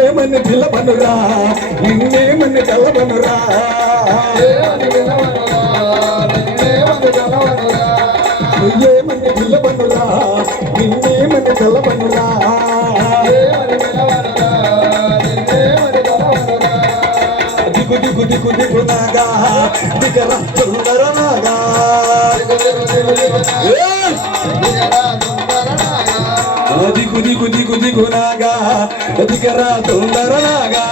ఏమని పిల్లవనురా నిన్నేమని తెల్లవనురా ఏమని పిల్లవనురా నిన్నేమని తెల్లవనురా దిగు దిగు దిగు దిగు నాగా దిగర సుందర నాగా. ఏయ్! ఆ దిగు దిగు దిగు దిగు నాగా దిగర సుందర నాగా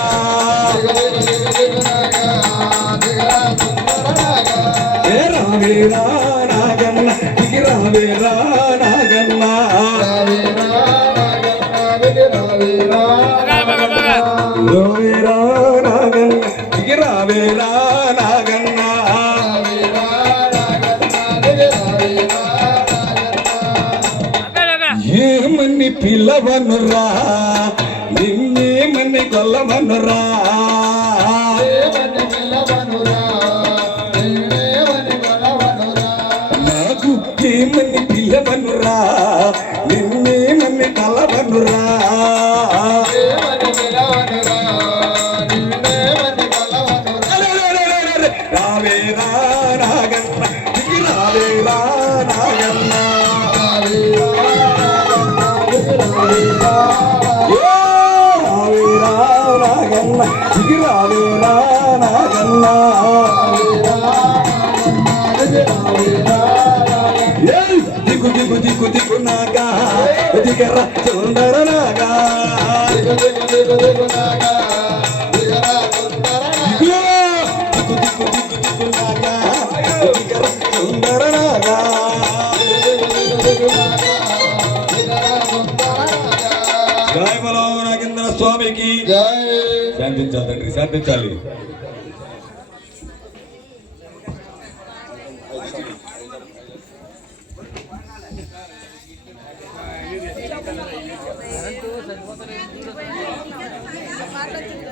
ఏ రావేరా నాగన్న దిగి రావేరా నాగన్న రావేరా నాగన్న పిల్లవనురా నిన్నే మన్ని కొల్లవనురా నాకు మన్ని పిల్లవనురా నిన్నే మన్ని కలవనురా రావేరా రాగన్న రావేరా రాగన్నా రావేరా నాగన్న దిగి రావేరా నాగన్న ఏయ్! దిగు దిగు దిగు దిగు నాగా దిగర సుందర నాగా దిగు దిగు దిగు దిగు నాగా దిగర సుందర నాగా బలో నాగేంద్ర స్వామికి శాంతించాలి తండ్రి శాంతించాలి మాట్లాడుతుంది